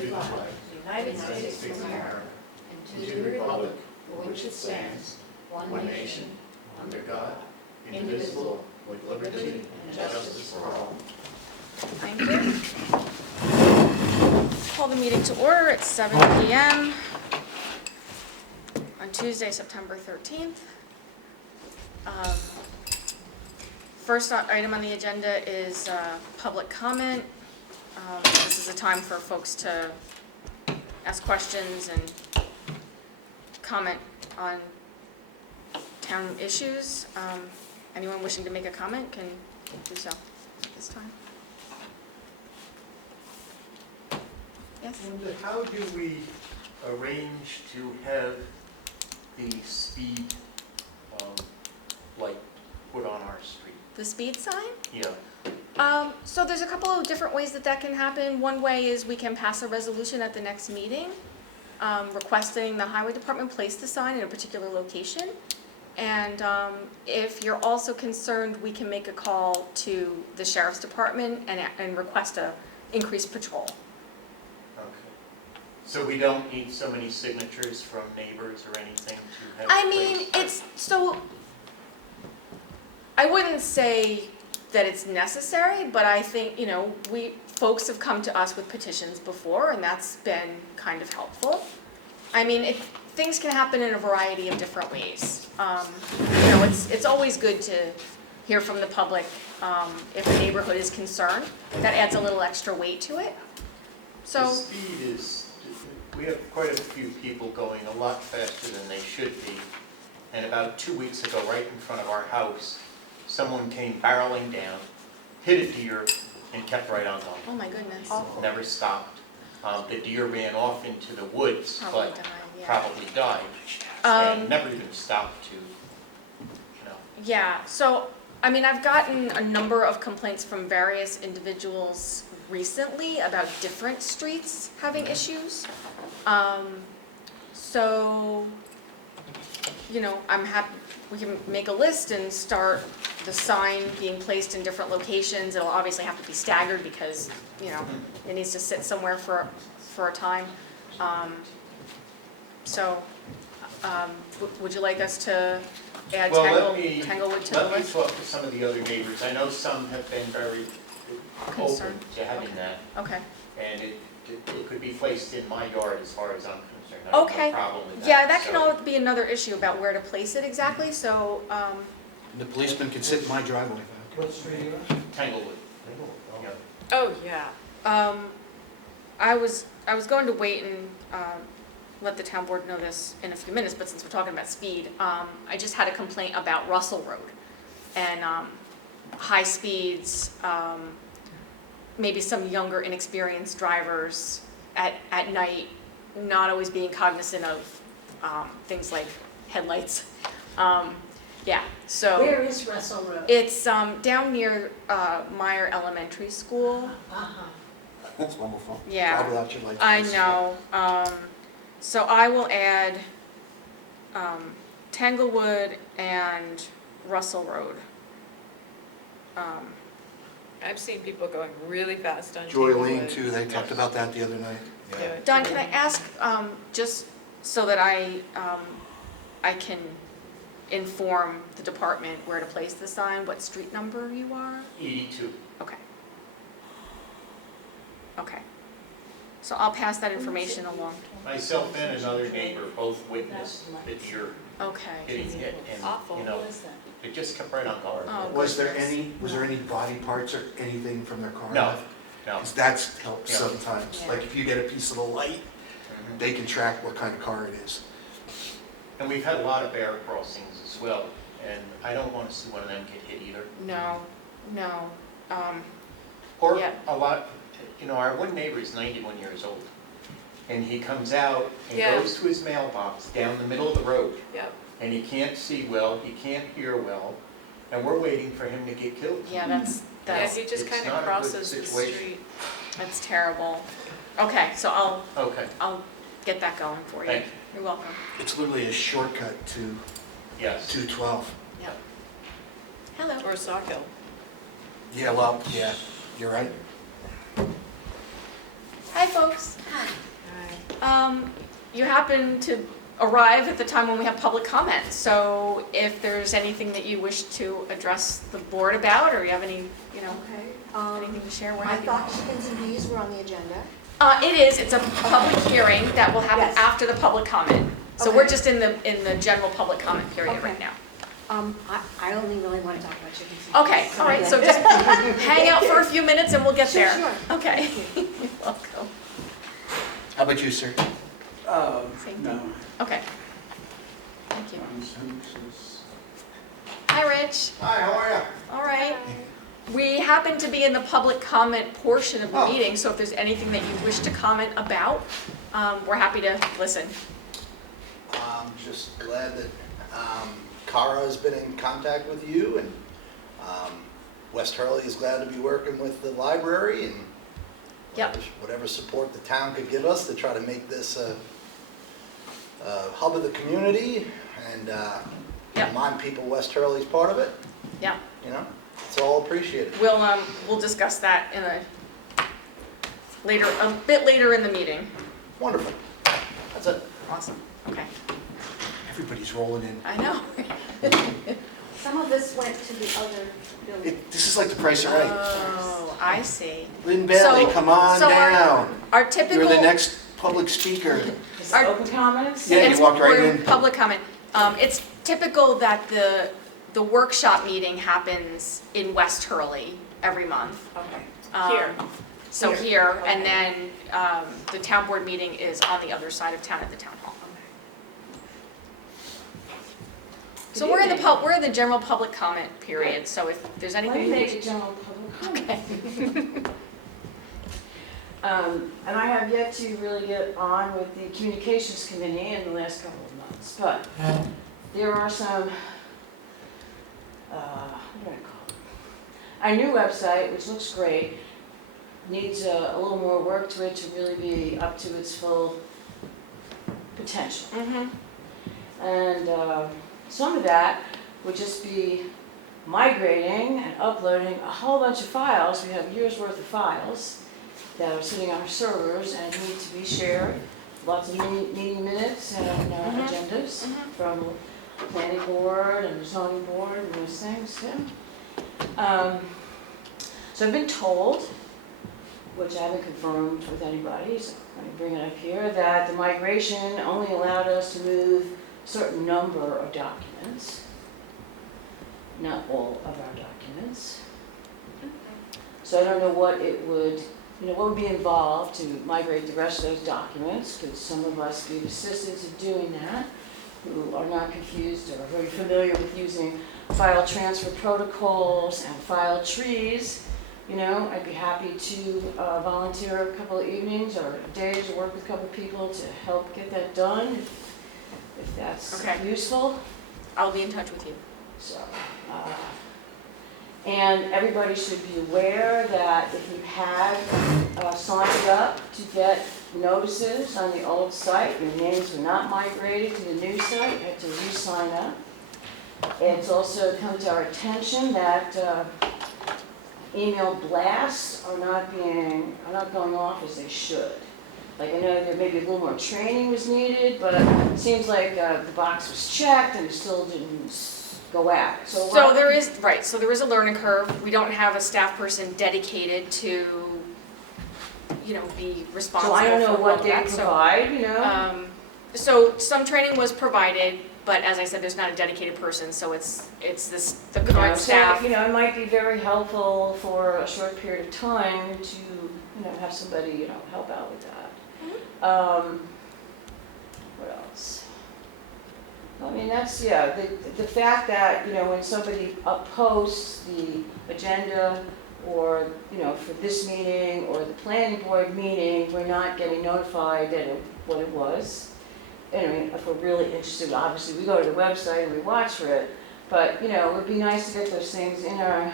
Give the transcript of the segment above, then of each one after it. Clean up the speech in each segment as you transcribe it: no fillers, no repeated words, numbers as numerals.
the flag of the United States of America, and to the republic for which it stands, one nation, under God, indivisible, with liberty and justice for all. Thank you. Call the meeting to order at 7 p.m. on Tuesday, September 13th. First item on the agenda is public comment. This is a time for folks to ask questions and comment on town issues. Anyone wishing to make a comment can do so at this time. Yes? And how do we arrange to have the speed light put on our street? The speed sign? Yeah. So there's a couple of different ways that can happen. One way is we can pass a resolution at the next meeting requesting the highway department place the sign in a particular location. And if you're also concerned, we can make a call to the sheriff's department and request a increased patrol. Okay. So we don't need so many signatures from neighbors or anything to have I it mean, placed? I wouldn't say that it's necessary, but I think, folks have come to us with petitions before, and that's been kind of helpful. I mean, things can happen in a variety of different ways. It's always good to hear from the public if a neighborhood is concerned. That adds a little extra weight to it. So The speed is, we have quite a few people going a lot faster than they should be. And about 2 weeks ago, right in front of our house, someone came barreling down, hit a deer, and kept right on going. oh my goodness. Never stopped. The deer ran off into the woods, Probably but died, yeah. probably died, and never even stopped to, Yeah, so, I mean, I've gotten a number of complaints from various individuals recently about different streets having issues. So, I'm happy, we can make a list and start the sign being placed in different locations. It'll obviously have to be staggered because, it needs to sit somewhere for a time. Would you like us to add Well, Tanglewood to the let me list? talk to some of the other neighbors. I know some have been very open Concerned. to having Okay. that, Okay. and it could be placed in my yard as far as I'm concerned. I have Okay. no problem with that. Yeah, that can So- all be another issue about where to place it exactly, so, The policeman can sit in my driveway. What street are you on? Tanglewood. Yeah. Oh, yeah. I was going to wait and let the town board know this in a few minutes, but since we're talking about speed, I just had a complaint about Russell Road and high speeds, maybe some younger inexperienced drivers at night not always being cognizant of things like headlights. Yeah, so. Where is Russell Road? It's down near Meyer Elementary School. Uh-huh. That's wonderful. Yeah. Drive without your lights. I know. So I will add Tanglewood and Russell Road. I've seen people going really fast on Joy Tanglewood. Lane too, they talked about that the other night. Yeah. Don, can I ask, just so that I can inform the department where to place the sign, what street number you are? 82. Okay. Okay. So I'll pass that information along. Myself and another neighbor both witnessed the deer Okay. hitting it, and, Awful. What is that? it just kept right on going. Oh, Was there goodness. any body parts or anything from their car? No, left? no. 'Cause that's helped Yeah. sometimes. Yeah. Like if you get a piece of the light, Mhm. they can track what kind of car it is. And we've had a lot of bear crossings as well, and I don't want to see one of them get hit either. No. Or Yeah. a lot, our one neighbor is 91 years old, and he comes out and Yeah. goes to his mailbox down the middle of the road, Yep. and he can't see well, he can't hear well, and we're waiting for him to get killed. Yeah, Yeah, that's he just it's kind not a of good crosses the situation. street. That's terrible. Okay, so Okay, I'll get that going for you. thank you. You're welcome. It's literally a shortcut to Yes. 212. Yep. Hello. Or Sawkill. Yeah, well, yeah, you're right. Hi, folks. Hi. you happen to arrive at the time when we have public comment. So if there's anything that you wish to address the board about, or you have any, Okay. anything to share, we're I happy. thought chickens and bees were on the agenda. It is, it's a public hearing that will happen Yes. after the public comment. So we're Okay. just in the general public comment period Okay. right now. I only really want to talk about chickens and bees. Okay, all right, so just hang out for a few minutes and we'll get Sure, there. sure. Okay. You're welcome. How about you, sir? Same No. thing. Okay. Thank you. Hi, Rich. Hi, how are you? All right. We happen to be in the public comment portion of the Oh. meeting, so if there's anything that you wish to comment about, we're happy to listen. I'm just glad that Cara has been in contact with you, and West Hurley is glad to be working with the library, and Yep. whatever support the town could give us to try to make this a hub of the community, and Yep. remind people West Hurley's part of it, Yeah. it's all appreciated. We'll discuss that in a bit later in the meeting. Wonderful. That's it. Awesome. Okay. Everybody's rolling in. I know. Some of this went to the other building. This is like the Price is Right. Oh, I see. Lynn Bailey, So- come on so down. Our typical. You're the next public speaker. Is Our- it open comments? Yeah, you It's- walked right we're in. Public comment. It's typical that the workshop meeting happens in West Hurley every month. Okay. Here. So Here. here, and Okay. then the town board meeting is on the other side of town at the town hall. So Good we're in the evening. we're in the general public comment period, so if there's Let anything me you make wish. a general public comment. Okay. And I have yet to really get on with the communications committee in the last couple of months, but there are some, what do I call it? Our new website, which looks great, needs a little more work to it to really be up to its full potential. Mm-hmm. And some of that would just be migrating and uploading a whole bunch of files. We have years' worth of files that are sitting on our servers and need to be shared. Lots of meeting minutes and Mhm. agendas Mhm. from the planning board and the zoning board and those things, yeah. So I've been told, which I haven't confirmed with anybody, so I'm going to bring it up here, that the migration only allowed us to move a certain number of documents, not all of our documents. So I don't know what it would, what would be involved to migrate the rest of those documents. Could some of us be assistants in doing that, who are not confused or very familiar with using file transfer protocols and file trees? I'd be happy to volunteer a couple of evenings or days to work with a couple of people to help get that done, if that's Okay. useful. I'll be in touch with you. So, and everybody should be aware that if you had signed up to get notices on the old site, your names were not migrated to the new site, you had to re-sign up. It's also come to our attention that email blasts are not going off as they should. Like, I know there maybe a little more training was needed, but it seems like the box was checked and it still didn't go out. So there is a learning curve. We don't have a staff person dedicated to, be responsible So for I don't know all what of they that. provide, So some training was provided, but as I said, there's not a dedicated person, so it's the current staff. So, it might be very helpful for a short period of time to, have somebody, help out with that. What else? I mean, that's, the fact that, when somebody posts the agenda or, for this meeting or the planning board meeting, we're not getting notified that what it was. Anyway, if we're really interested, obviously, we go to the website and we watch for it, but, it would be nice to get those things in our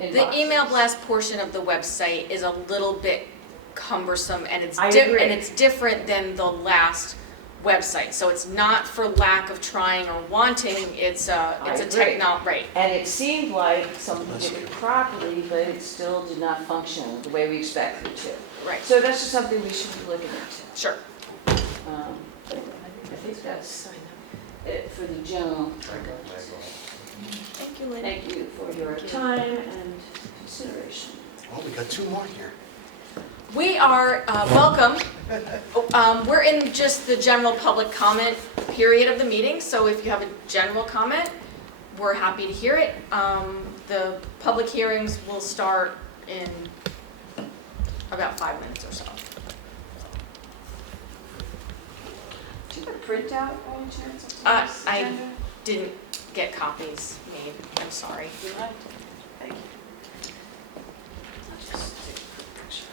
inboxes. The email blast portion of the website is a little bit cumbersome, and I agree. it's different than the last website. So it's not for lack of trying or wanting, it's a agree. right. And it seemed like something did it properly, but it still did not function the way we expected it to. Right, So that's just something we should be looking into. sure. I think that's it for the general. Thank you, Lynn. Thank you for your time and consideration. Well, we got two more here. We are, welcome. We're in just the general public comment period of the meeting, so if you have a general comment, we're happy to hear it. The public hearings will start in about 5 minutes or so. Do you have a printout by any chance of I today's agenda? didn't get copies made, I'm sorry. You like? Thank you. I'll just take a picture.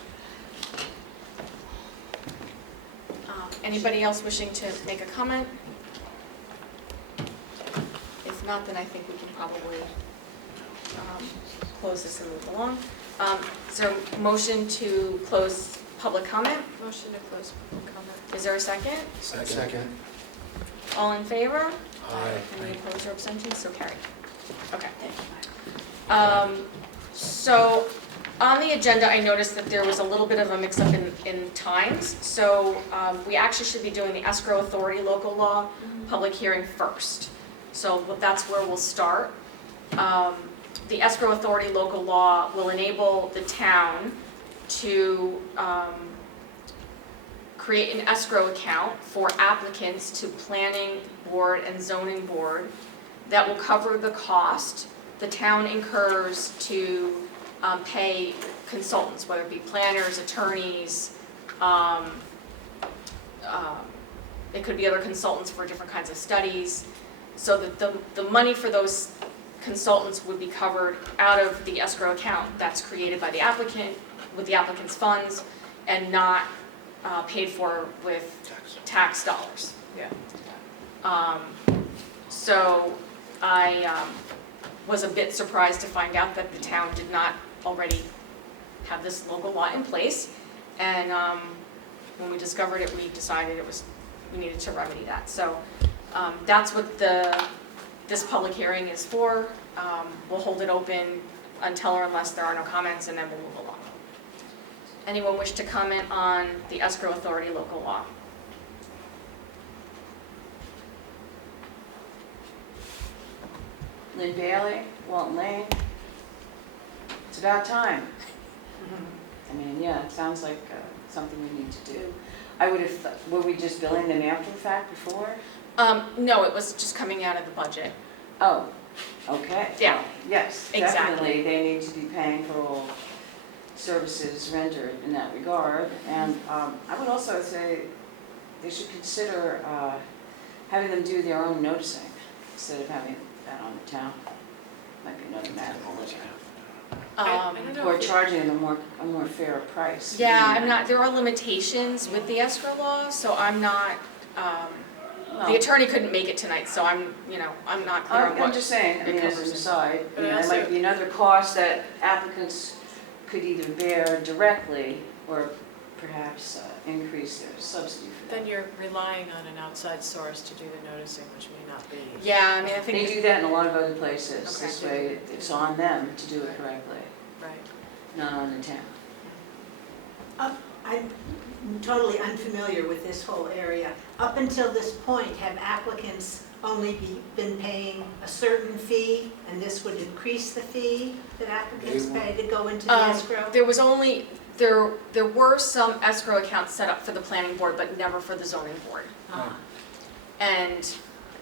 Anybody else wishing to make a comment? If not, then I think we can probably close this and move along. Is there a motion to close public comment? Motion to close public comment. Is there a second? Second. All in favor? Aye. Any opposed or abstentions? So carried. Okay. So on the agenda, I noticed that there was a little bit of a mix-up in times. So we actually should be doing the Escrow Authority local law public hearing first. So that's where we'll start. The Escrow Authority local law will enable the town to create an escrow account for applicants to planning board and zoning board that will cover the cost the town incurs to pay consultants, whether it be planners, attorneys, it could be other consultants for different kinds of studies, so that the money for those consultants would be covered out of the escrow account that's created by the applicant, with the applicant's funds, and not paid for with tax dollars. Yeah. So I was a bit surprised to find out that the town did not already have this local law in place. And when we discovered it, we decided we needed to remedy that. So that's what this public hearing is for. We'll hold it open until or unless there are no comments, and then we'll move along. Anyone wish to comment on the Escrow Authority local law? Lynn Bailey, Walton Lane. It's about time. I mean, yeah, it sounds like something we need to do. I would have, were we just billing them after the fact before? No, it was just coming out of the budget. Oh, okay. Yeah. Well, yes, Exactly. definitely, they need to be paying for all services rendered in that regard. And I would also say they should consider having them do their own noticing instead of having that on the town. Might be another matter. I don't know Or if you- charging them a more fair price. Yeah, I'm not, there are limitations with the escrow law, so I'm not, the attorney couldn't make it tonight, so I'm not clear on I'm what. just saying, I mean, it as an covers. aside, But there also- might be another cost that applicants could either bear directly or perhaps increase their subsidy for that. Then you're relying on an outside source to do the noticing, which may not be. Yeah, I mean, I They think, do that in a lot of other places. Okay. This way, it's on them to do it correctly, Right. not on the town. I'm totally unfamiliar with this whole area. Up until this point, have applicants only been paying a certain fee, and this would increase the fee that applicants pay to go into the escrow? there was only, there were some escrow accounts set up for the planning board, but never for the zoning board. Ah. And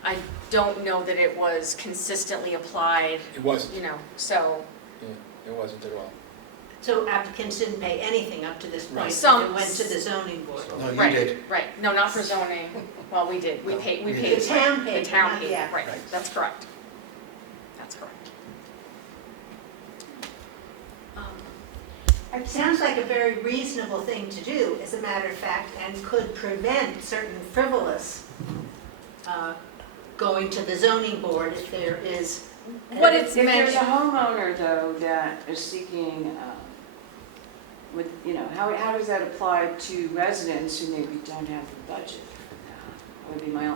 I don't know that it was consistently applied, It wasn't, so. it wasn't at all. So applicants didn't pay anything up to this point? Right. Some- It went to the zoning board? No, you Right, did. right, no, not for zoning, well, we did, we paid, We paid. The town paid, The town not paid, the right, applicants. that's correct. That's correct. It sounds like a very reasonable thing to do, as a matter of fact, and could prevent certain frivolous going to the zoning board if there is. What it's If there's a meant, homeowner, though, that is seeking, how does that apply to residents who maybe don't have the budget? Would be my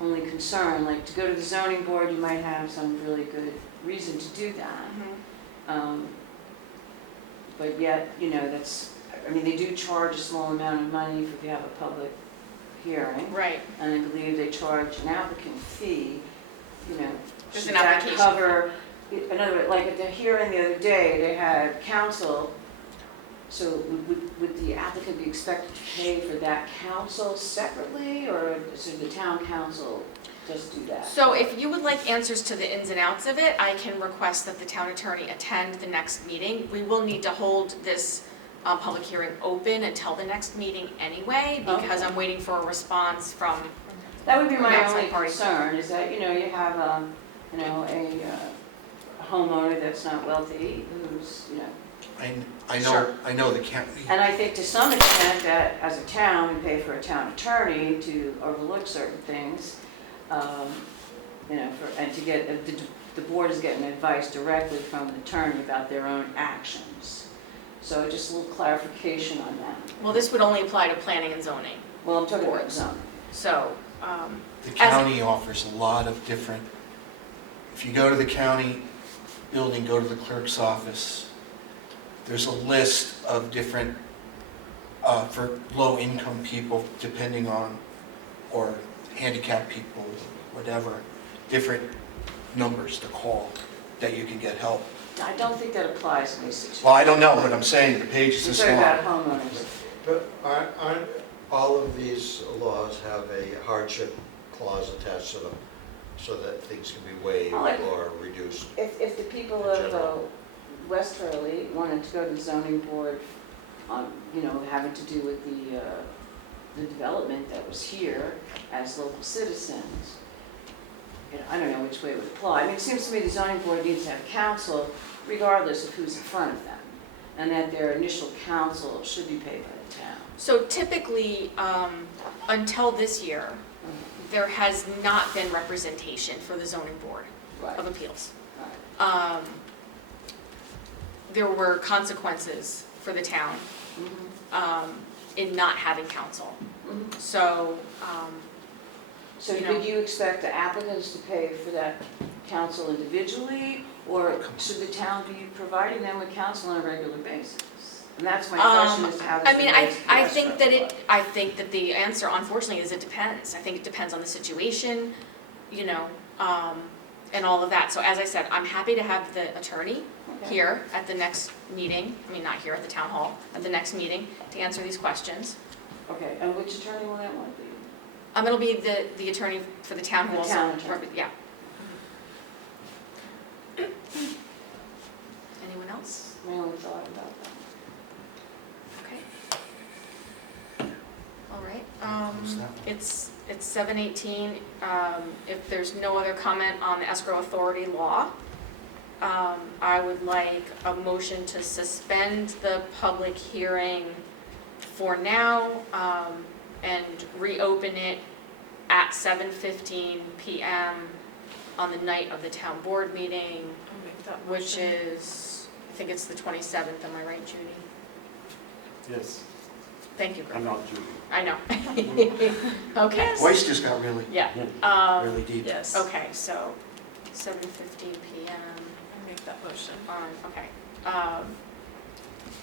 only concern. Like, to go to the zoning board, you might have some really good reason to do that. But yet, they do charge a small amount of money if you have a public hearing. Right. And I believe they charge an applicant fee, you know. There's should an that application. cover, in other words, like at the hearing the other day, they had counsel, so would the applicant be expected to pay for that counsel separately, or should the town council just do that? So if you would like answers to the ins and outs of it, I can request that the town attorney attend the next meeting. We will need to hold this public hearing open until the next meeting anyway, because Okay. I'm waiting for a response from, That would be my outside only party. concern, is that, you know, you have, you know, a homeowner that's not wealthy, who's, you know, Sure. I know the county, and I think to some extent that as a town, we pay for a town attorney to overlook certain things, you know, and to get, the board is getting advice directly from an attorney about their own actions. So just a little clarification on that. well, this would only apply to planning and zoning. Well, I'm talking about Boards. zoning. So, the As- county offers a lot of different, if you go to the county building, go to the clerk's office, there's a list of different, for low-income people, depending on, or handicapped people, whatever, different numbers to call that you can get help. I don't think that applies in these situations. Well, I don't know, but I'm saying the page is We're this talking about long. homeowners. But aren't all of these laws have a hardship clause attached to them so that things can be waived Well, like- or reduced? If the people In of general. West Hurley wanted to go to the zoning board on, you know, having to do with the development that was here as local citizens, you know, I don't know which way it would apply. I mean, it seems to me the zoning board needs to have counsel regardless of who's in front of them, and that their initial counsel should be paid by the town. so typically, until this year, there has not been representation for the zoning board Right, of appeals. right. There were consequences for the town in not having counsel. Mhm. So, So you know. did you expect the applicants to pay for that counsel individually, or should the town be providing them with counsel on a regular basis? And that's my question, as to how this I mean, relates to I think that Escrow. I think that the answer unfortunately is it depends. I think it depends on the situation, you know, and all of that. So as I said, I'm happy to have the attorney Okay. here at the next meeting, I mean, not here at the town hall, at the next meeting to answer these questions. Okay, and which attorney will that one be? It'll be the attorney for the town who The also, town attorney. yeah. Anyone else? My only thought about that. Okay. All right, Who's that one? it's 7:18. If there's no other comment on the escrow authority law, I would like a motion to suspend the public hearing for now, and reopen it at 7:15 PM on the night of the town board meeting, I'll make that which motion. is, I think it's the 27th, am I right, Judy? Yes, Thank you, Greg. I'm not Judy. I know. Okay. Voice just got really, Yeah, really deep. Yes. okay, so 7:15 PM I'll make that motion. on, okay.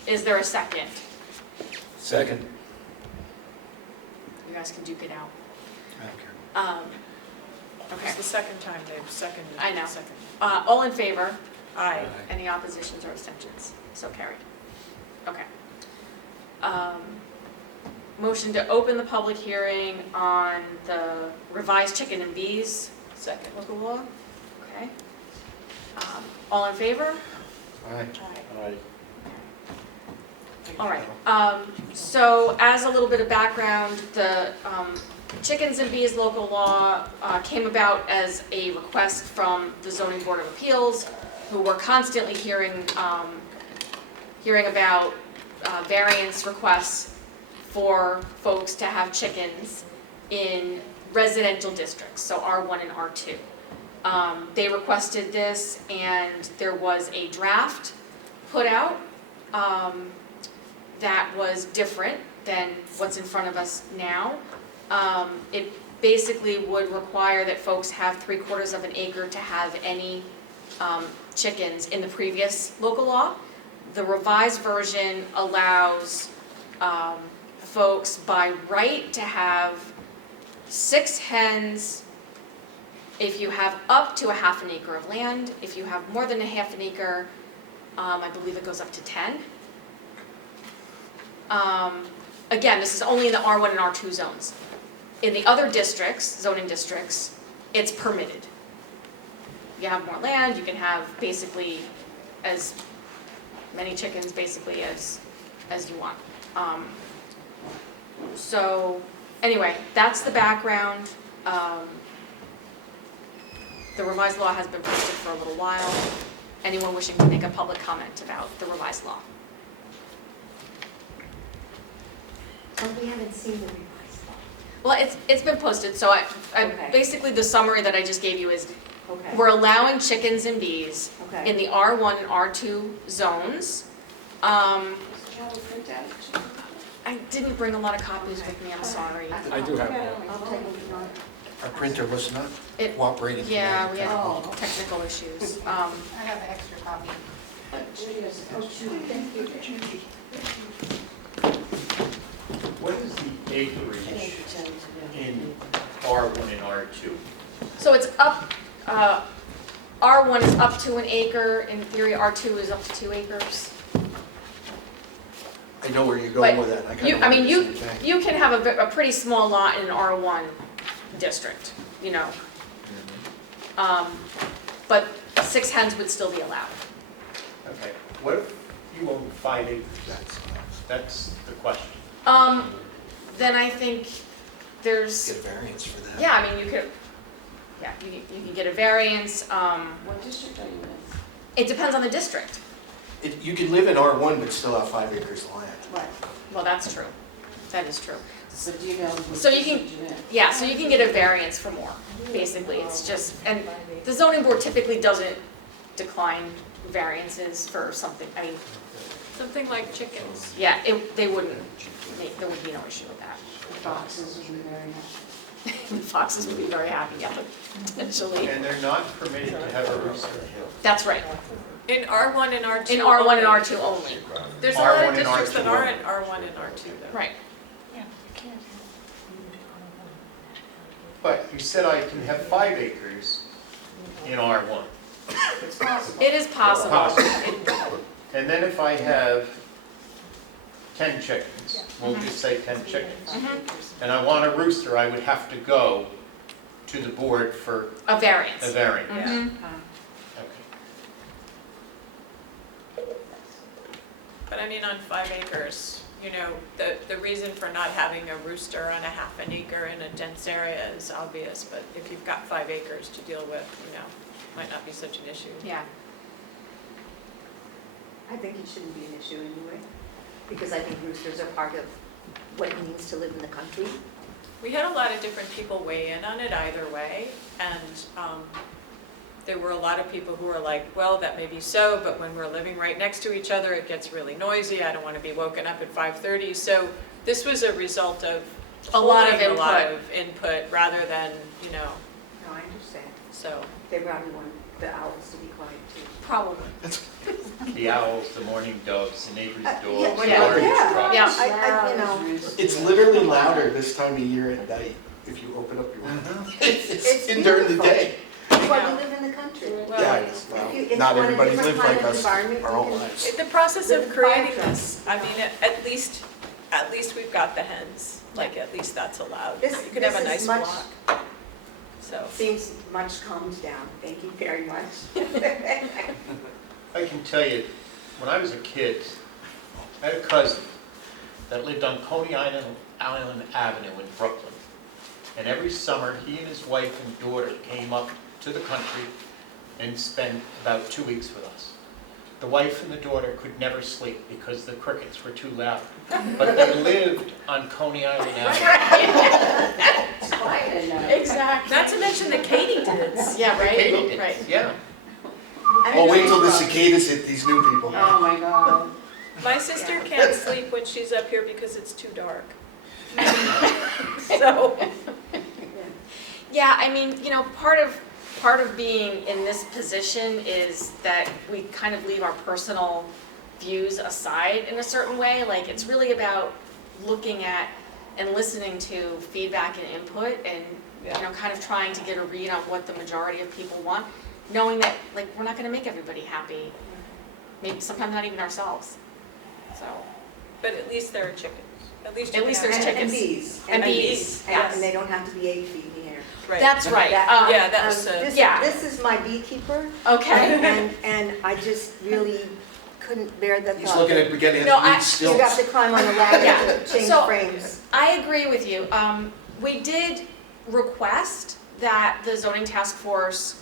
Is there a second? Second. You guys can duke it out. I don't care. It's Okay, the second time they've seconded. I know. Second. all in favor? Aye. Any oppositions or abstentions? So carried. Okay. Motion to open the public hearing on the revised chicken and bees Second. local law. Okay. All in favor? All right. Aye. All right. So as a little bit of background, the chickens and bees local law came about as a request from the Zoning Board of Appeals, who were constantly hearing about variance requests for folks to have chickens in residential districts, so R1 and R2. They requested this, and there was a draft put out that was different than what's in front of us now. It basically would require that folks have 3/4 of an acre to have any chickens in the previous local law. The revised version allows folks by right to have 6 hens if you have up to a half an acre of land. If you have more than a half an acre, I believe it goes up to 10. Again, this is only in the R1 and R2 zones. In the other districts, zoning districts, it's permitted. You have more land, you can have basically as many chickens basically as you want. So anyway, that's the background. The revised law has been posted for a little while. Anyone wishing to make a public comment about the revised law? Oh, we haven't seen the revised law. Well, it's been posted, so I Okay. basically the summary that I just gave you is Okay. we're allowing chickens and bees Okay. in the R1 and R2 zones. I didn't bring a lot of copies with me, I'm sorry. I do have one. I'll take it on. Our printer was not It- cooperating. Yeah, we had Oh. technical issues. I have an extra copy. What is the acreage in R1 and R2? So it's up, R1 is up to an acre, in theory R2 is up to 2 acres. I know where you're going But with that. You, kinda I mean, wanted the same thing. you can have a pretty small lot in an R1 district, you know. But 6 hens would still be allowed. Okay, what if you own 5 acres? That's the question. Then I think there's, Get a variance for that. yeah, I mean, you could, yeah, you can get a variance. What district are you in? It depends on the district. You can live in R1 but still have 5 acres of land. Right, Well, that's true. That is true. but do you know what So you can- district you're in? Yeah, so you can get a variance for more, basically. It's just, and the zoning board typically doesn't decline variances for something, I mean, Something like chickens. yeah, there would be no issue with that. The foxes would be very happy. The foxes would be very happy, yeah, potentially. And they're not permitted to have a rooster. That's right. In R1 and R2 In R1 and only. R2 only. There's a lot R1 of and districts that R2 aren't R1 and R2 though. Right. But you said I can have 5 acres in R1. It's possible. It is possible. Possible. And then if I have 10 chickens, we'll just say 10 chickens, Mhm. and I want a rooster, I would have to go to the board for A a variance. variance. Mhm. Okay. But I mean, on 5 acres, you know, the reason for not having a rooster on a half an acre in a dense area is obvious, but if you've got 5 acres to deal with, you know, might not be such an issue. Yeah. I think it shouldn't be an issue anyway, because I think roosters are part of what it means to live in the country. We had a lot of different people weigh in on it either way, and there were a lot of people who were like, well, that may be so, but when we're living right next to each other, it gets really noisy, I don't want to be woken up at 5:30. So this was a result of A lot of pulling a lot input. of input rather than, you know, No, I understand. so. They probably want the owls to be quiet too. Probably. The owls, the mourning doves, the neighbor's dogs, the yeah. garbage Yeah. trucks. Yeah. You know, It's literally louder this time of year at night if you open up your window. It's during the beautiful. day. That's why we live in the country. Well, Yeah, it's, well, It's not one of everybody's different lived like kind of us environment our you whole can- lives. The process With of the fire creating truck. this, I mean, at least we've got the hens, like at least that's allowed. This- You could have a this nice is much- block. So, Seems much calmed down. Thank you very much. I can tell you, when I was a kid, I had a cousin that lived on Coney Island Avenue in Brooklyn. And every summer, he and his wife and daughter came up to the country and spent about 2 weeks with us. The wife and the daughter could never sleep because the crickets were too loud. But they lived on Coney Island Avenue. It's quiet at night. Exactly. not to mention the katydids. Yeah, right? Katy did, Right. yeah. Oh, wait till the cicadas hit these new people. Oh, my God. My sister can't sleep when she's up here because it's too dark. So, Yeah, I mean, you know, part of being in this position is that we kind of leave our personal views aside in a certain way. Like, it's really about looking at and listening to feedback and input and, kind of trying to get a read on what the majority of people want, knowing that, like, we're not gonna make everybody happy, maybe sometimes not even ourselves, so. But at least there are chickens. At least At least there's And chickens. bees. And bees, yes. And they don't have to be 8 feet in the air. Right. That's right. Yeah, that was, This is my beekeeper, Okay. and I just really couldn't bear the thought. He's looking at getting No, I- his You weed got stilts. to climb on the ladder Yeah. to change So- frames. I agree with you. We did request that the zoning task force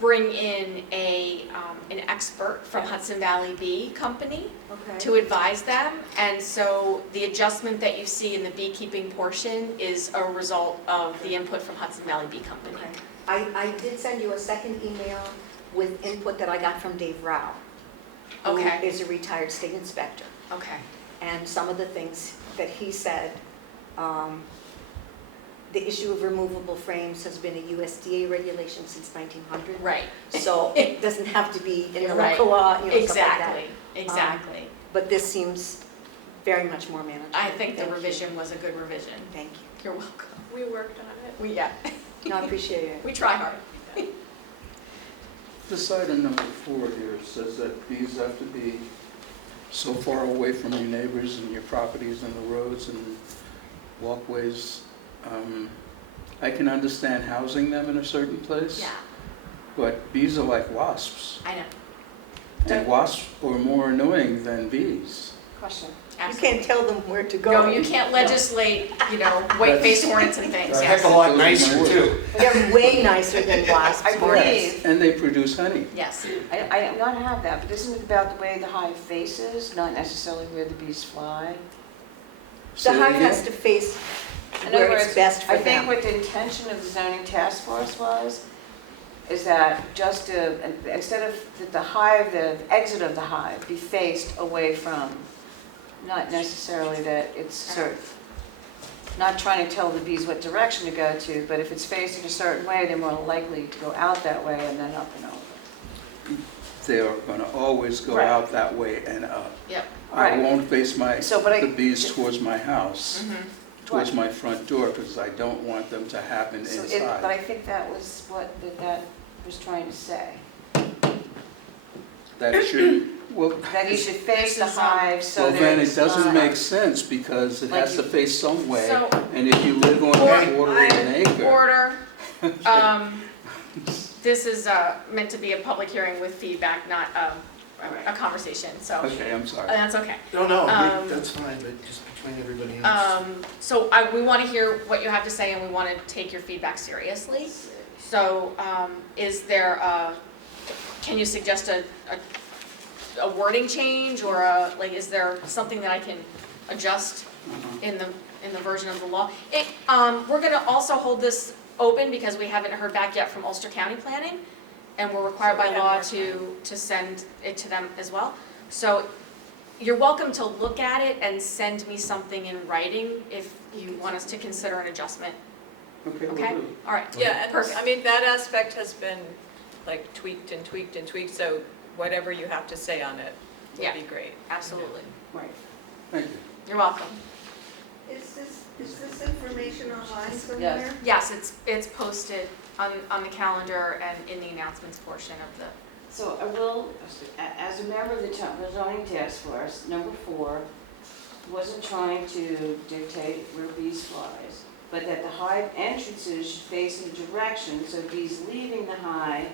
bring in an expert from Hudson Valley Bee Company Okay. to advise them. And so the adjustment that you see in the beekeeping portion is a result of the input from Hudson Valley Bee Company. Okay. I did send you a second email with input that I got from Dave Rao, who Okay, is a retired state inspector. okay. And some of the things that he said, the issue of removable frames has been a USDA regulation since 1900. Right. So it doesn't have to be in the Right. local law, stuff like that. Exactly. But this seems very much more manageable. I think the Thank you. revision was a good revision. Thank you. You're welcome. we worked on it. Yeah, No, I appreciate it. we try hard. This item number 4 here says that bees have to be so far away from your neighbors and your properties and the roads and walkways. I can understand housing them in a certain place, Yeah, but bees are like wasps. I know. And wasps are more annoying than bees. Question. You Absolutely. can't tell them where to go. No, you can't legislate, white-faced hornets and things, They're a heck yes. of a lot nicer too. They're way nicer than wasps. I believe, And they produce honey. Yes. I not have that, but isn't it about the way the hive faces, not necessarily where the bees fly? Say The it hive again? has to face In where other it's words, best for I think them. what the intention of the zoning task force was, is that just to, instead of the hive, the exit of the hive be faced away from, not necessarily that it's certain, not trying to tell the bees what direction to go to, but if it's facing a certain way, they're more likely to go out that way and then up and over. They are going to always go Right. out that way and up. Yep. I Right. won't face So, but the bees towards my house, Mhm. towards my front door, because I don't want them to happen So but inside. I think that was what that was trying to say. That it should, well, That you should face the This is, hive so well, that then it it's doesn't not- make sense, because it Like has to you- face some way. So, And if you live on a quarter of an acre, order. This is meant to be a public hearing with feedback, not a conversation, so okay, I'm sorry. that's okay. No, Um, that's fine, but just between everybody else. So we want to hear what you have to say and we want to take your feedback seriously. So is there, can you suggest a wording change or is there something that I can adjust in the version of the law? We're going to also hold this open because we haven't heard back yet from Ulster County Planning, and we're required So we by have law more to send it to them as well. So you're welcome to look at it and send me something in writing if you want us to consider an adjustment. Okay, will Okay? do. All right. Yeah, and Perfect. I mean, that aspect has been like tweaked and tweaked and tweaked, so whatever you have to say on it Yeah. would be great. Absolutely. Right. Thank you. You're welcome. Is this information online somewhere? Yes, it's posted on the calendar and in the announcements portion of the, So I will, as a member of the zoning task force, number 4, wasn't trying to dictate where bees flies, but that the hive entrances should face in a direction so bees leaving the hive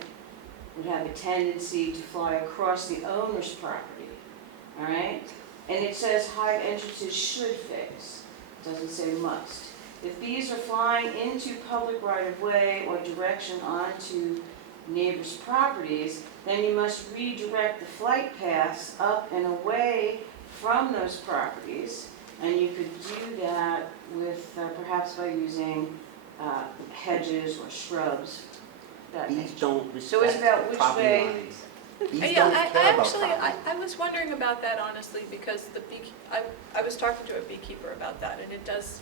would have a tendency to fly across the owner's property, all right? And it says hive entrances should face, it doesn't say must. If bees are flying into public right-of-way or direction onto neighbors' properties, then you must redirect the flight paths up and away from those properties. And you could do that with, perhaps by using hedges or shrubs. That Bees nature. don't So it's about respect which property way- lines. Bees Yeah, don't I care about actually, property. I was wondering about that honestly, because I was talking to a beekeeper about that, and it does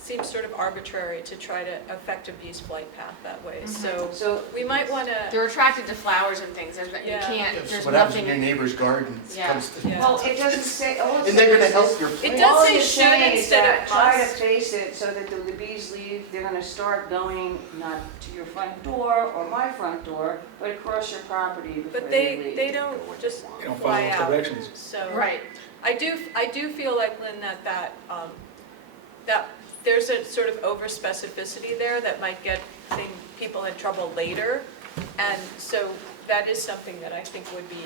seems sort of arbitrary to try to affect a bee's flight path that way. Mhm. So we might want to, They're attracted to flowers and things, you Yeah. can't, Yes, there's what happens in your nothing. neighbor's garden Yeah. comes to. Yeah. Well, it doesn't say, all it And they're gonna says help is- your It plant. does all say it's should saying is instead that of try to must. face it so that the bees leave, they're gonna start going not to your front door or my front door, but across your property before but they leave. they don't just They don't fly follow out. directions. So. Right, I do feel like, Lynn, that there's a sort of over specificity there that might get people in trouble later. And so that is something that I think would be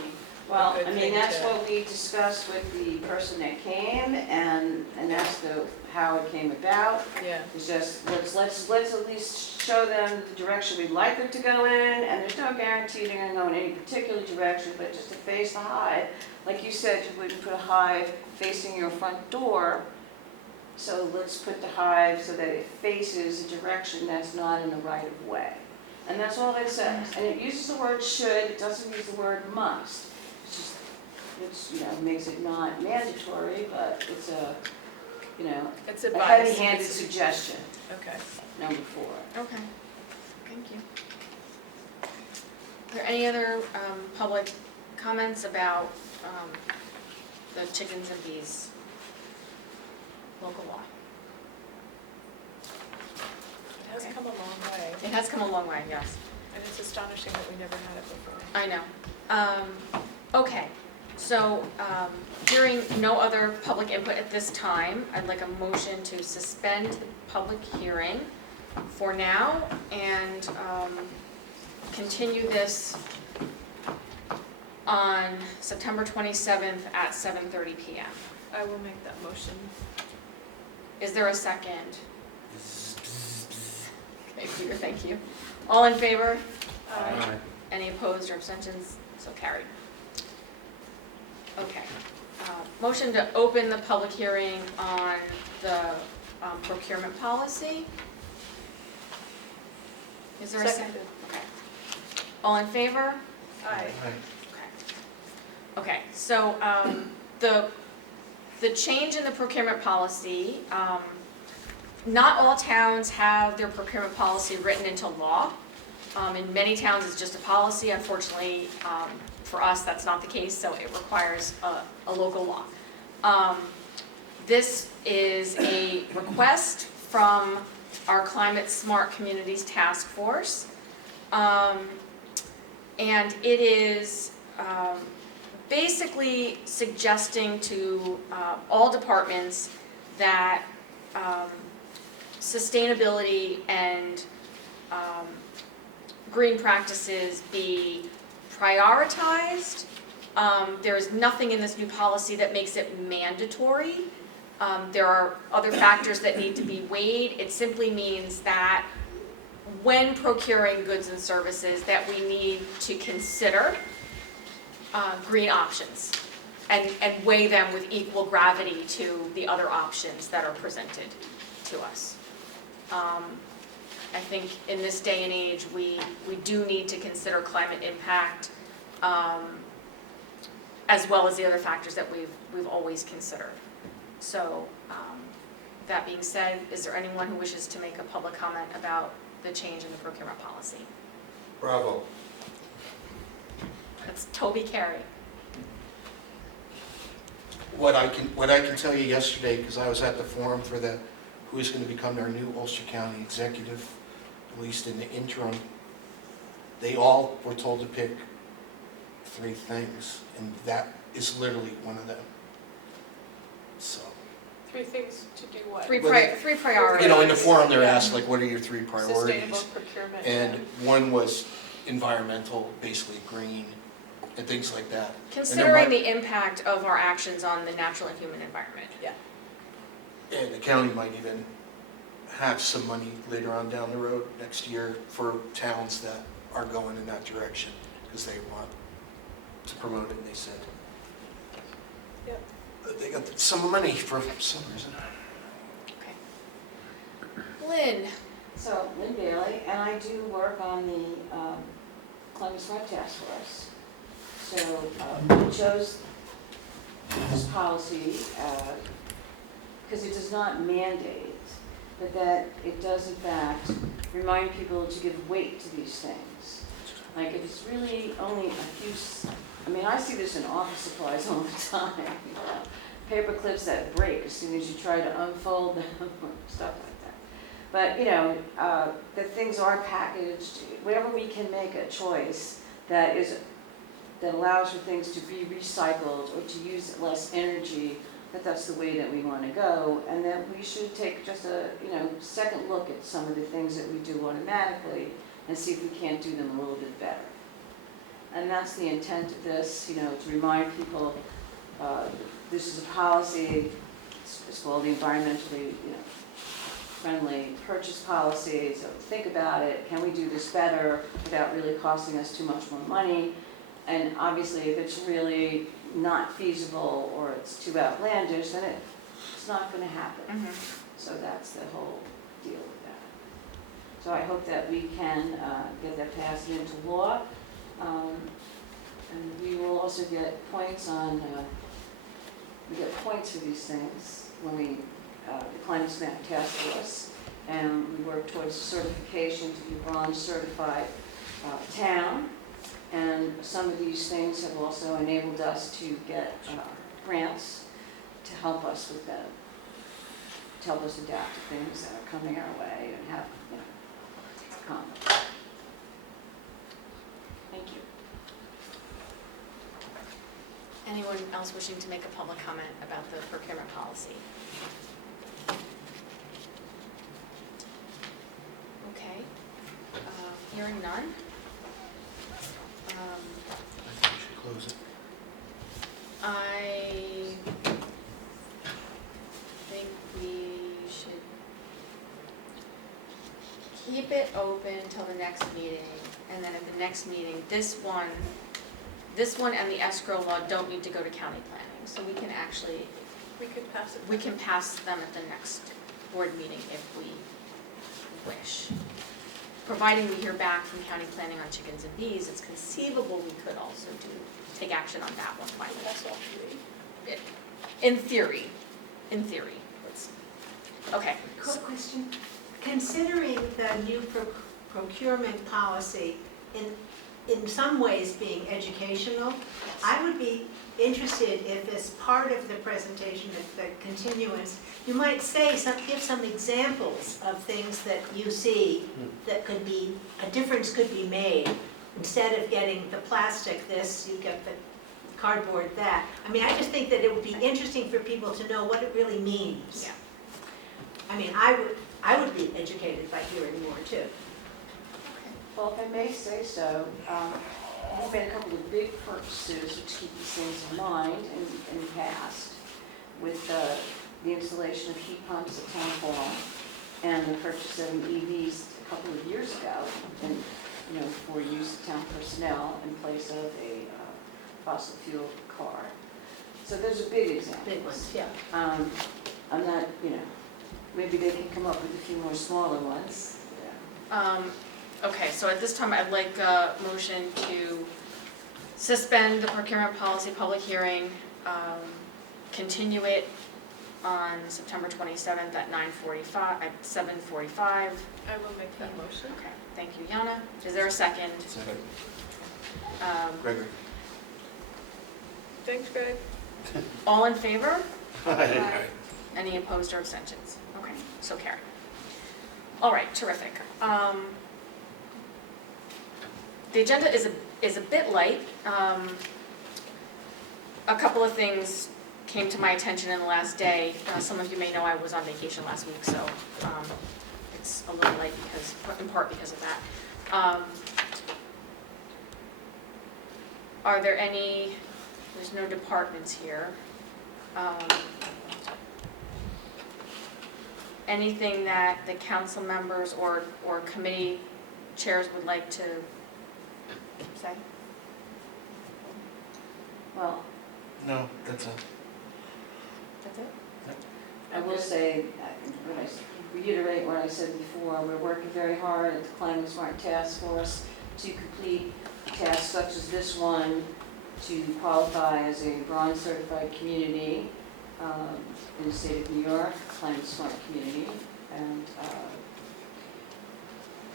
Well, a good I thing mean, that's to- what we discussed with the person that came, and that's how it came about. Yeah, It's just, let's at least show them the direction we'd like them to go in, and there's no guarantee they're gonna go in any particular direction, but just to face the hive. Like you said, you wouldn't put a hive facing your front door, so let's put the hive so that it faces a direction that's not in the right of way. And that's all it says, and it uses the word should, it doesn't use the word must. It's makes it not mandatory, but it's a, it's a a bias. heavy-handed suggestion, Okay. number 4. okay, thank you. Are there any other public comments about the chickens and bees local law? It has Okay. come a long way, It has come a long way, yes. and it's astonishing that we never had it before. I know. Okay, so hearing no other public input at this time, I'd like a motion to suspend the public hearing for now and continue this on September 27th at 7:30 PM. I will make that motion. Is there a second? Okay, Peter, thank you. All in favor? Aye. Any opposed or abstentions? So carried. Okay. Motion to open the public hearing on the procurement policy. Is there a second? Seconded. Okay. All in favor? Aye. Okay, so the change in the procurement policy, not all towns have their procurement policy written into law. In many towns, it's just a policy. Unfortunately, for us, that's not the case, so it requires a local law. This is a request from our Climate Smart Communities Task Force. And it is basically suggesting to all departments that sustainability and green practices be prioritized. There is nothing in this new policy that makes it mandatory. There are other factors that need to be weighed. It simply means that when procuring goods and services, that we need to consider green options and weigh them with equal gravity to the other options that are presented to us. I think in this day and age, we do need to consider climate impact as well as the other factors that we've always considered. So that being said, is there anyone who wishes to make a public comment about the change in the procurement policy? Bravo. That's Toby Carey. What I can tell you yesterday, because I was at the forum for who is going to become our new Ulster County executive, at least in the interim, they all were told to pick 3 things, and that is literally one of them. So, 3 things to do what? Three Well, priorities. in the forum, they're asked, like, what are your 3 Sustainable priorities? procurement. And one was environmental, basically green, and things like that. Considering the impact of our actions on the natural and human environment. And the county might even have some money later on down the road next year for towns that are going in that direction, because they want to promote it, and they said. Yep. That they got some money for some reason. Lynn, So, Lynn Bailey, and I do work on the Climate Smart Task Force. So, we chose this policy because it does not mandate but that it does in fact remind people to give weight to these things. Like if it's really only a few, I mean, I see this in office supplies all the time, you know, paper clips that break as soon as you try to unfold them, or stuff like that. But, you know, that things are packaged, wherever we can make a choice that allows for things to be recycled or to use less energy, that's the way that we want to go, and that we should take just a, you know, second look at some of the things that we do automatically and see if we can't do them a little bit better. And that's the intent of this, you know, to remind people this is a policy, it's called the environmentally, you know, friendly purchase policy, so think about it, can we do this better without really costing us too much more money? And obviously if it's really not feasible or it's too outlandish, then it's not going to happen. So that's the whole deal with that. So I hope that we can get that passed into law. And we will also get points on, we get points for these things when we, the Climate Smart Task Force, and we work towards certification to be bronze certified town. And some of these things have also enabled us to get grants to help us with that, to help us adapt to things that are coming our way and have, you know, come. Thank you. Anyone else wishing to make a public comment about the procurement policy? Okay, hearing none. I think we should close it. I think we should keep it open till the next meeting, and then at the next meeting, this one and the escrow law don't need to go to county planning, so we can actually, We could pass it. we can pass them at the next board meeting if we wish. Providing we hear back from county planning on chickens and bees, it's conceivable we could also take action on that one finally. That's all three. In theory, okay. Quick question. Considering the new procurement policy in some ways being educational, I would be interested if as part of the presentation, the continuance, you might say, give some examples of things that you see that could be, a difference could be made. Instead of getting the plastic this, you get the cardboard that. I mean, I just think that it would be interesting for people to know what it really means. Yeah. I mean, I would be educated by hearing more too. Well, if I may say so, we've made a couple of big purchases which keep these things in mind in the past, with the installation of heat pumps at Town Hall and the purchase of EVs a couple of years ago, and you know, for use of town personnel in place of a fossil fuel car. So those are big examples. Big ones, yeah. I'm not, you know, maybe they can come up with a few more smaller ones. Yeah. Okay, so at this time, I'd like a motion to suspend the procurement policy public hearing, continue it on September 27th at 7:45. I will make that motion. Okay, thank you, Yana. Is there a second? Second. Gregory. Thanks, Greg. All in favor? Aye. Any opposed or abstentions? Okay, so carried. All right, terrific. The agenda is a bit light. A couple of things came to my attention in the last day. Some of you may know I was on vacation last week, so it's a little late in part because of that. Are there any? There's no departments here. Anything that the council members or committee chairs would like to say? Well, No, that's it. That's it? I will say, reiterate what I said before, we're working very hard at the Climate Smart Task Force to complete tasks such as this one to qualify as a bronze certified community in the state of New York, Climate Smart Community, And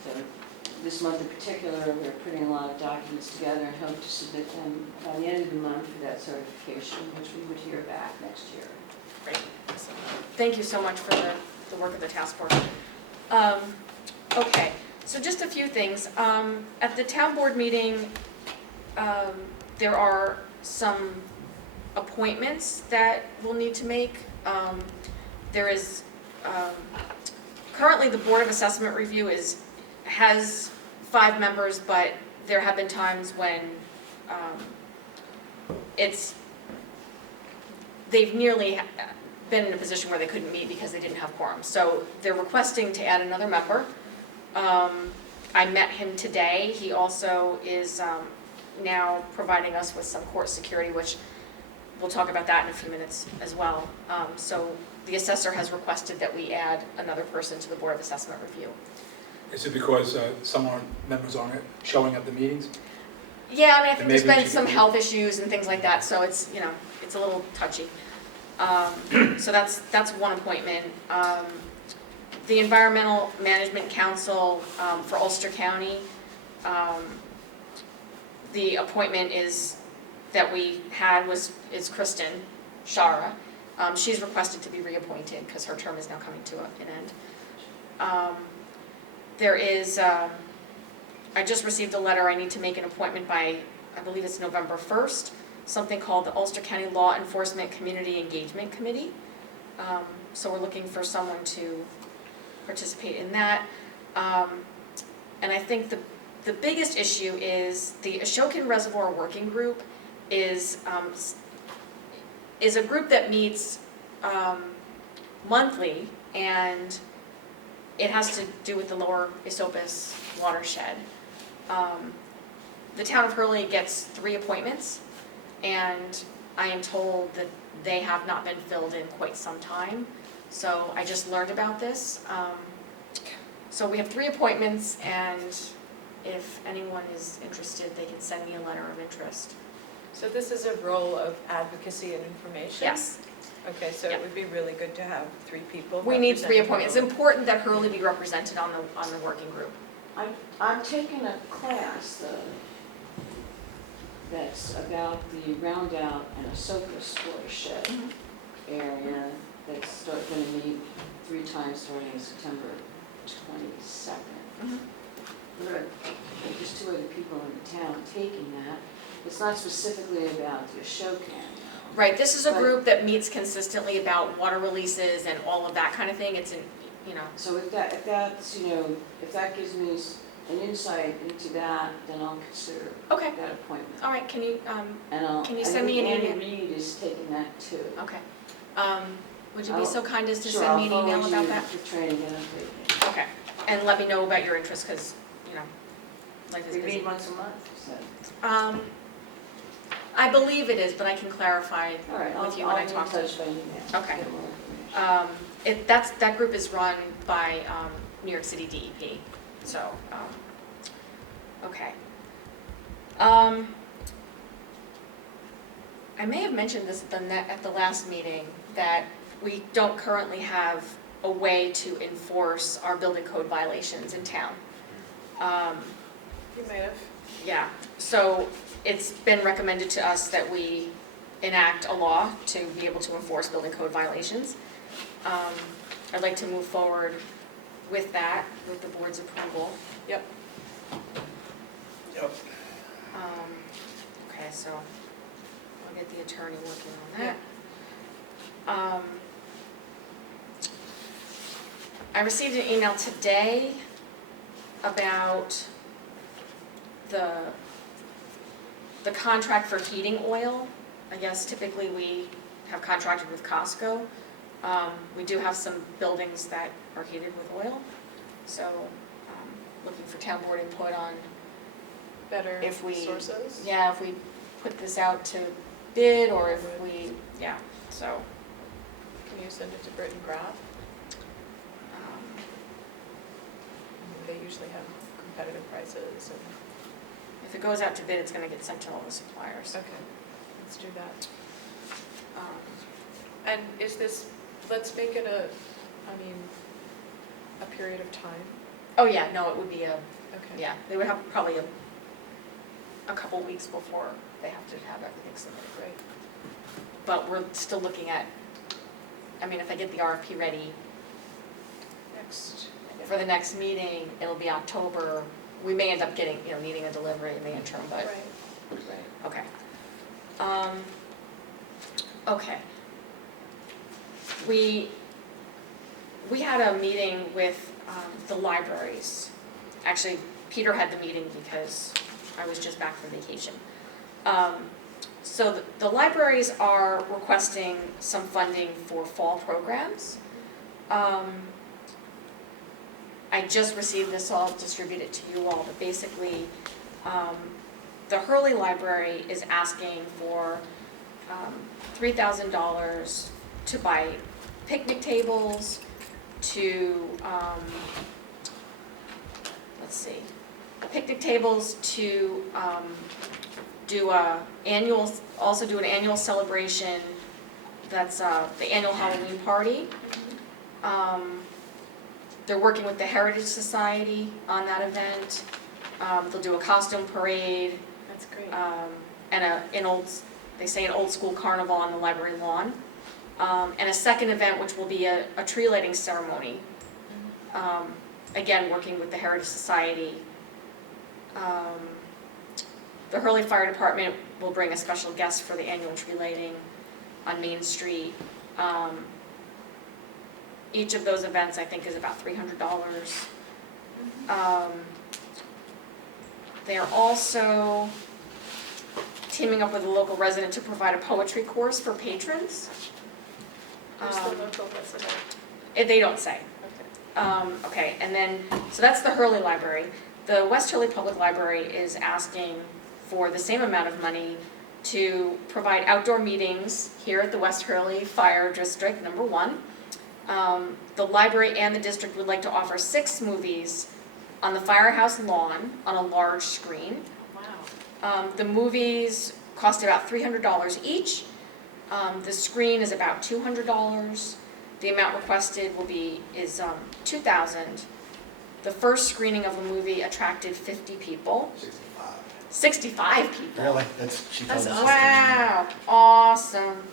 so this month in particular, we're putting a lot of documents together and hope to submit them by the end of the month for that certification, which we would hear back next year. Great. So, thank you so much for the work of the task force. Okay, so just a few things. At the town board meeting, there are some appointments that we'll need to make. There is, currently the Board of Assessment Review has 5 members, but there have been times when they've nearly been in a position where they couldn't meet because they didn't have quorum. So they're requesting to add another member. I met him today. He also is now providing us with some court security, which we'll talk about that in a few minutes as well. So the assessor has requested that we add another person to the Board of Assessment Review. Is it because some members aren't showing at the meetings? Yeah, I mean, I think there's Maybe been we some should- health issues and things like that, so it's, you know, it's a little touchy. So that's one appointment. The Environmental Management Council for Ulster County, the appointment that we had is Kristen Shara. She's requested to be reappointed because her term is now coming to an end. There is, I just received a letter, I need to make an appointment by, I believe it's November 1st, something called the Ulster County Law Enforcement Community Engagement Committee. So we're looking for someone to participate in that. And I think the biggest issue is the Ashokan Reservoir Working Group is a group that meets monthly, and it has to do with the lower Esopus watershed. The town of Hurley gets 3 appointments, and I am told that they have not been filled in quite some time. So I just learned about this. So we have 3 appointments, and if anyone is interested, they can send me a letter of interest. So this is a role of advocacy and information? Yes, Okay, so Yeah. it would be really good to have 3 people. we need 3 representing appointments. It's Hurley. important that Hurley be represented on the working group. I'm taking a class that's about the Roundout and Esopus watershed area that's going to meet 3 times starting September 22nd. There's 2 other people in the town taking that. It's not specifically about the Ashokan. Right, this is a But- group that meets consistently about water releases and all of that kind of thing. It's So if that's, if that gives me an insight into that, then I'll consider okay. that appointment. All right, can you, And Can you send me an I email? think Andy Reid is taking that too. okay. Would you be so kind as to Sure, send me an I'll email forward about you that? the training and update. Okay, and let me know about your interest, because, life is We busy. meet once a month, so. I believe it is, but I can clarify All right, with you when I I'll talk be in to. touch by email. Okay. Get more information. That group is run by New York City DEP, so, okay. I may have mentioned this at the last meeting, that we don't currently have a way to enforce our building code violations in town. You might have. Yeah, so it's been recommended to us that we enact a law to be able to enforce building code violations. I'd like to move forward with that, with the board's approval. Yep. Yep. Okay, so I'll get the attorney working on that. I received an email today about the contract for heating oil. I guess typically we have contracted with Costco. We do have some buildings that are heated with oil, so looking for town board input on, Better If we- sources? yeah, if we put this out to bid, or if we, so. Can you send it to Britton Graf? They usually have competitive prices and. If it goes out to bid, it's gonna get sent to all the suppliers. Okay, let's do that. Um, And let's make it a period of time? Oh, yeah, no, it would be Okay. yeah, they would have probably a couple weeks before they have to have everything submitted. Great. But we're still looking at, I mean, if I get the RFP ready for the next meeting, it'll be October. We may end up getting, needing a delivery in the interim, but, Right. okay. Okay. We had a meeting with the libraries. Actually, Peter had the meeting because I was just back from vacation. So the libraries are requesting some funding for fall programs. I just received this, so I'll distribute it to you all, but basically, the Hurley Library is asking for $3,000 to buy picnic tables, to, to do an annual celebration that's the annual Halloween party. They're working with the Heritage Society on that event. They'll do a costume parade. That's great. And they say an old school carnival on the library lawn. And a second event, which will be a tree lighting ceremony. Again, working with the Heritage Society. The Hurley Fire Department will bring a special guest for the annual tree lighting on Main Street. Each of those events, I think, is about $300. They are also teaming up with a local resident to provide a poetry course for patrons. Who's the local resident? They don't say. Okay. Okay, and then, so that's the Hurley Library. The West Hurley Public Library is asking for the same amount of money to provide outdoor meetings here at the West Hurley Fire District, number 1. The library and the district would like to offer 6 movies on the firehouse lawn on a large screen. Wow. The movies cost about $300 each. The screen is about $200. The amount requested is $2,000. The first screening of the movie attracted 50 people. 65 people. Really? That's awesome. Wow, awesome.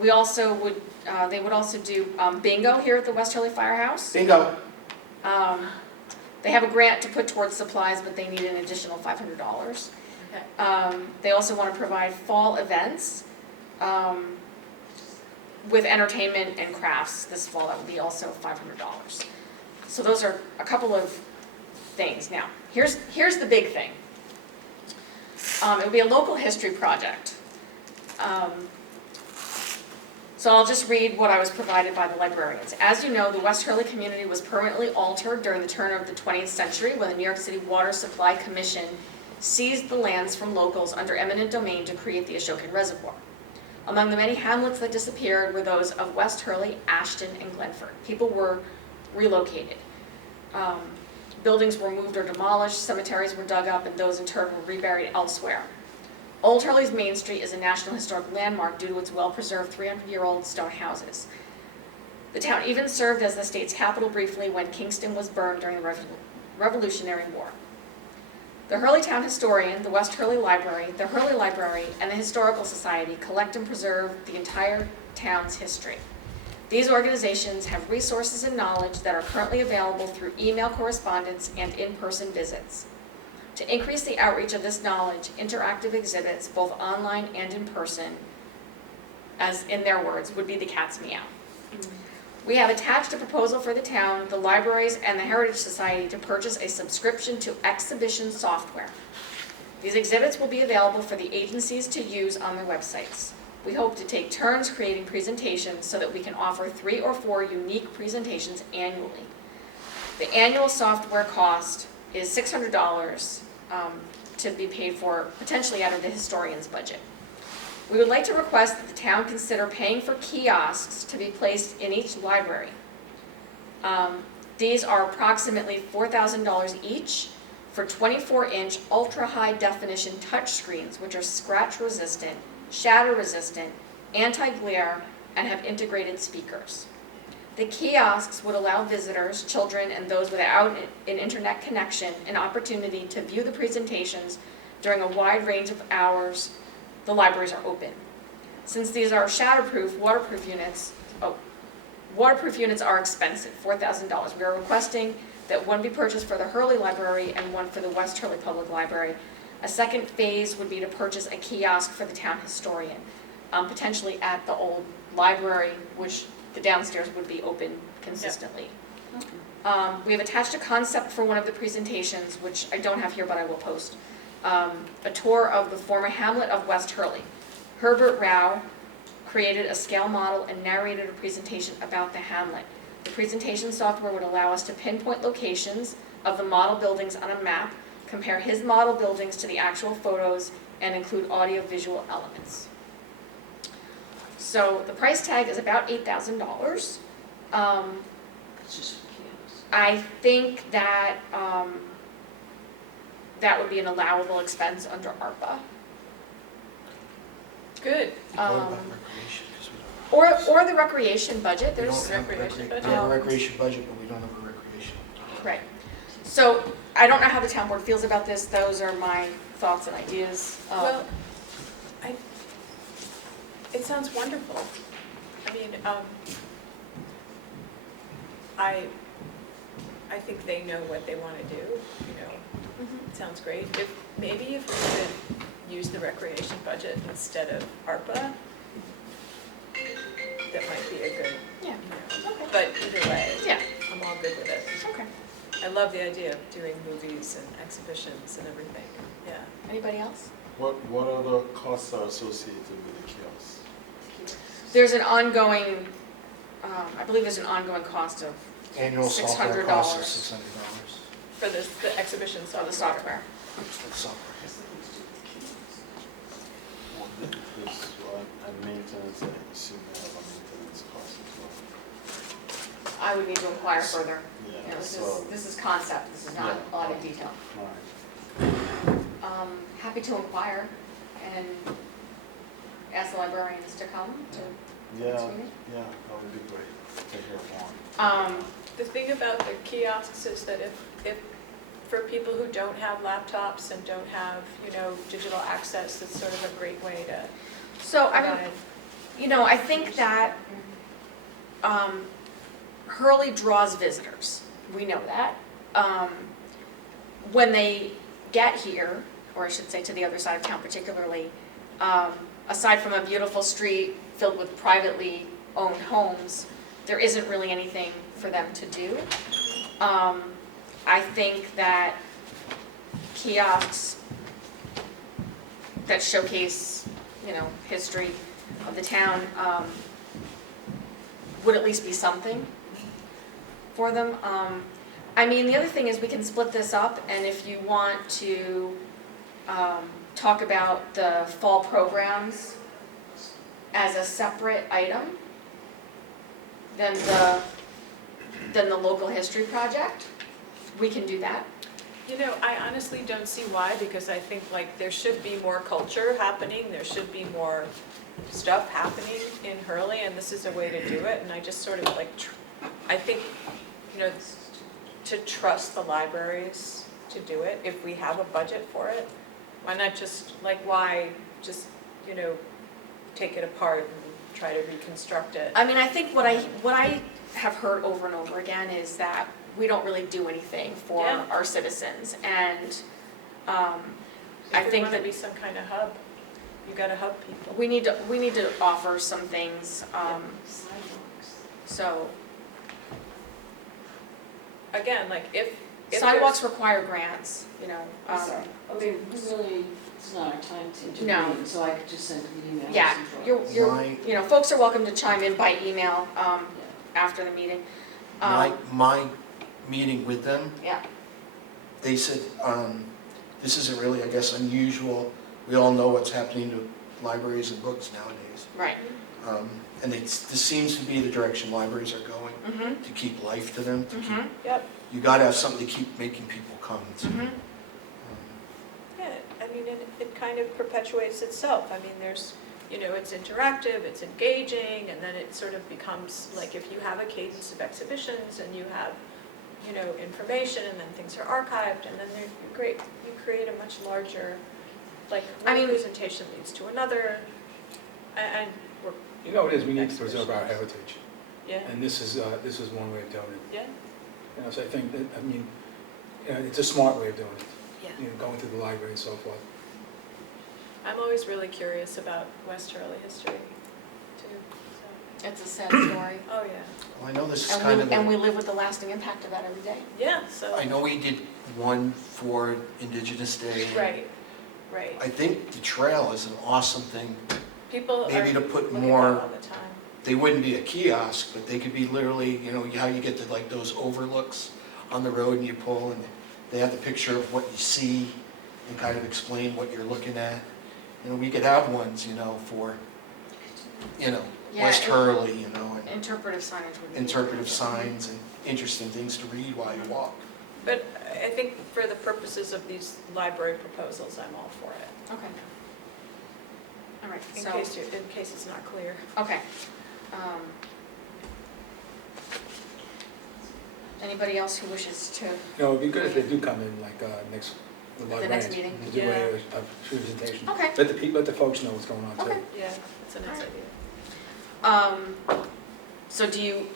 We also they would also do bingo here at the West Hurley Firehouse. Bingo. They have a grant to put towards supplies, but they need an additional $500. Okay. They also want to provide fall events with entertainment and crafts this fall. That would be also $500. So those are a couple of things. Now, here's the big thing. It would be a local history project. So I'll just read what I was provided by the librarians. As you know, the West Hurley community was permanently altered during the turn of the 20th century when the New York City Water Supply Commission seized the lands from locals under eminent domain to create the Ashokan Reservoir. Among the many hamlets that disappeared were those of West Hurley, Ashton, and Glenford. People were relocated. Buildings were moved or demolished, cemeteries were dug up, and those interred were reburied elsewhere. Old Hurley's Main Street is a National Historic Landmark due to its well-preserved 300-year-old stone houses. The town even served as the state's capital briefly when Kingston was burned during the Revolutionary War. The Hurley Town Historian, the West Hurley Library, the Hurley Library, and the Historical Society collect and preserve the entire town's history. These organizations have resources and knowledge that are currently available through email correspondence and in-person visits. To increase the outreach of this knowledge, interactive exhibits, both online and in person, as in their words, would be the cat's meow. We have attached a proposal for the town, the libraries, and the Heritage Society to purchase a subscription to exhibition software. These exhibits will be available for the agencies to use on their websites. We hope to take turns creating presentations so that we can offer 3 or 4 unique presentations annually. The annual software cost is $600 to be paid for potentially out of the historian's budget. We would like to request that the town consider paying for kiosks to be placed in each library. These are approximately $4,000 each for 24-inch ultra-high definition touchscreens, which are scratch-resistant, shatter-resistant, anti-glare, and have integrated speakers. The kiosks would allow visitors, children, and those without an internet connection an opportunity to view the presentations during a wide range of hours the libraries are open. Since these are shatterproof, waterproof units are expensive, $4,000. We are requesting that one be purchased for the Hurley Library and one for the West Hurley Public Library. A second phase would be to purchase a kiosk for the town historian, potentially at the old library, which the downstairs would be open consistently. We have attached a concept for one of the presentations, which I don't have here, but I will post. A tour of the former hamlet of West Hurley. Herbert Rao created a scale model and narrated a presentation about the hamlet. The presentation software would allow us to pinpoint locations of the model buildings on a map, compare his model buildings to the actual photos, and include audio-visual elements. So the price tag is about $8,000. It's just for kids. I think that that would be an allowable expense under ARPA. Good. What about recreation? 'Cause we don't- Or the recreation budget, We there's, don't have a recreation budget. We have a recreation budget, but we don't have a recreation. right. So I don't know how the town board feels about this, those are my thoughts and ideas. Well, it sounds wonderful. I mean, I think they know what they want to do, you know. It sounds great. Maybe if we could use the recreation budget instead of ARPA, that might be a good, Yeah, you know. okay. But either way, Yeah, I'm all good with it. okay. I love the idea of doing movies and exhibitions and everything, yeah. Anybody else? What other costs are associated with the kiosks? There's an ongoing, I believe there's an ongoing cost of Annual software $600. cost is $600 For the exhibition for the software. software. for the software. And maintenance, I assume they have a maintenance cost as well. I would need to inquire further. You know, Yeah, this so, is concept, this is not Yeah. a lot of detail. all right. Happy to inquire and ask the librarians to come to Yeah, this meeting. yeah, that would be great to hear more. The thing about the kiosks is that if for people who don't have laptops and don't have, you know, digital access, it's sort of a great way to So, I mean, provide. you know, I think that Hurley draws visitors. We know that. When they get here, or I should say to the other side of town particularly, aside from a beautiful street filled with privately owned homes, there isn't really anything for them to do. I think that kiosks that showcase, you know, history of the town would at least be something for them. I mean, the other thing is we can split this up, and if you want to talk about the fall programs as a separate item than the local history project, we can do that. You know, I honestly don't see why, because I think like there should be more culture happening, there should be more stuff happening in Hurley, and this is a way to do it, and I just sort of like, I think, you know, to trust the libraries to do it, if we have a budget for it, why not just, like, why just, you know, take it apart and try to reconstruct it? I mean, I think what I have heard over and over again is that we don't really do anything for Yeah. our citizens, and I If we think want to that be some kind of hub, you gotta hub people. we need to offer some things, Sidewalks. so Again, like if sidewalks there's- require grants, you know. I mean, we really, it's not our time to intervene, No. so I could just send an email. Yeah, you're, My- you know, folks are welcome to chime in by email after the meeting. My meeting with them, Yeah, they said, this isn't really, I guess, unusual. We all know what's happening to libraries and books nowadays. right. And this seems to be the direction libraries are going, Mm-hmm, to keep life to them, to keep, mm-hmm, Yep, you gotta have something to keep making people come. mm-hmm. yeah, I mean, it kind of perpetuates itself. I mean, there's, you know, it's interactive, it's engaging, and then it sort of becomes like if you have a cadence of exhibitions and you have, you know, information and then things are archived and then you create a much larger, like one presentation leads to another, and we're, You know, it is, we need to preserve our heritage, yeah, and this is one way of doing it. yeah, You know, so I think that, I mean, it's a smart way of doing it, yeah. you know, going to the library and so forth. I'm always really curious about West Hurley history, too, so, It's a sad story. oh, yeah. Well, I know this is kind of And we live with the lasting impact of that every day. Yeah, so, I know we did one for Indigenous Day. right, right. I think the trail is an awesome thing. People are Maybe to put looking at more, it all the time. they wouldn't be a kiosk, but they could be literally, you know, how you get to like those overlooks on the road and you pull and they have the picture of what you see and kind of explain what you're looking at. You know, we could have ones, you know, for, you know, Yeah, West Hurley, you know, and Interpretive signage would be. interpretive signs and interesting things to read while you walk. But I think for the purposes of these library proposals, I'm all for it, Okay. All right, in so, case it's not clear. okay. Anybody else who wishes to, You know, it'd be good if they do come in, like, next, the the librarians. next meeting? Do Yeah. a presentation. Okay. Let the folks know what's going on too. Okay. Yeah, that's a nice Alright. idea. So do you,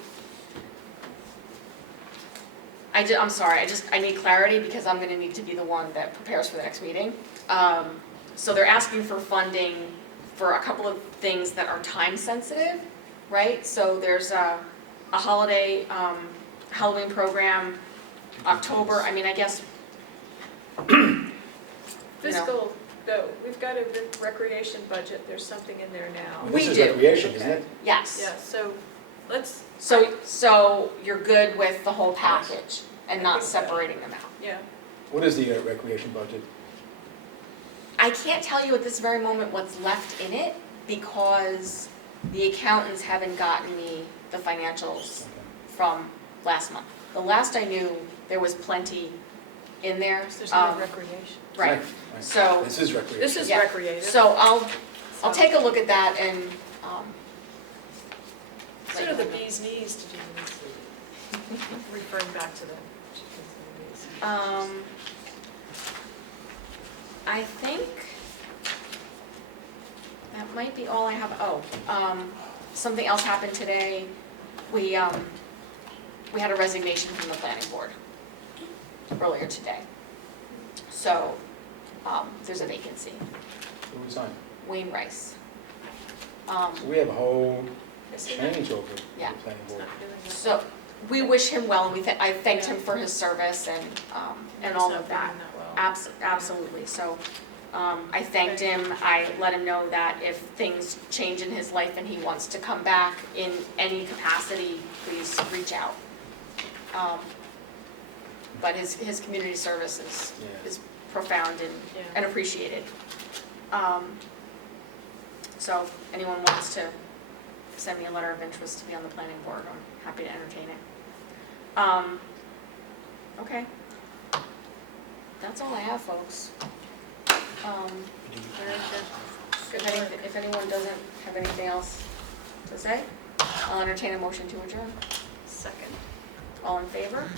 I'm sorry, I need clarity because I'm gonna need to be the one that prepares for the next meeting. So they're asking for funding for a couple of things that are time sensitive, right? So there's a holiday, Halloween program, October, I mean, I guess, Fiscal, though, we've got a big recreation budget, there's something in there now. Well, We This is do. recreation, isn't Okay. it? yes. Yeah, so let's, So you're good with the whole package and I not think so. separating them out? yeah, What is the recreation budget? I can't tell you at this very moment what's left in it because the accountants haven't gotten me the financials Okay. from last month. The last I knew, there was plenty in there. there's no recreation. Right, Right. so, This is recreation. This is Yeah. recreative. so I'll take a look at that and, Sort of the bee's knees to do this. Referring back to the chickens and the bees. I think that might be all I have. Something else happened today. We had a resignation from the planning board earlier today. So, there's a vacancy. Who resigned? Wayne Rice. So we have a whole Is he not- change over the Yeah. planning he's board. not doing that? So, we wish him well, and I thanked him for his service and He's all not of that. doing well. Absolutely, so, I thanked him, I let him know that if things change in his life and he wants to come back in any capacity, please reach out. But his community service Yeah. is profound Yeah. and appreciated. So, if anyone wants to send me a letter of interest to be on the planning board, I'm happy to entertain it. Okay. That's all I have, folks. Very good. Good work. If anyone doesn't have anything else to say, I'll entertain a motion to adjourn. Second. All in favor?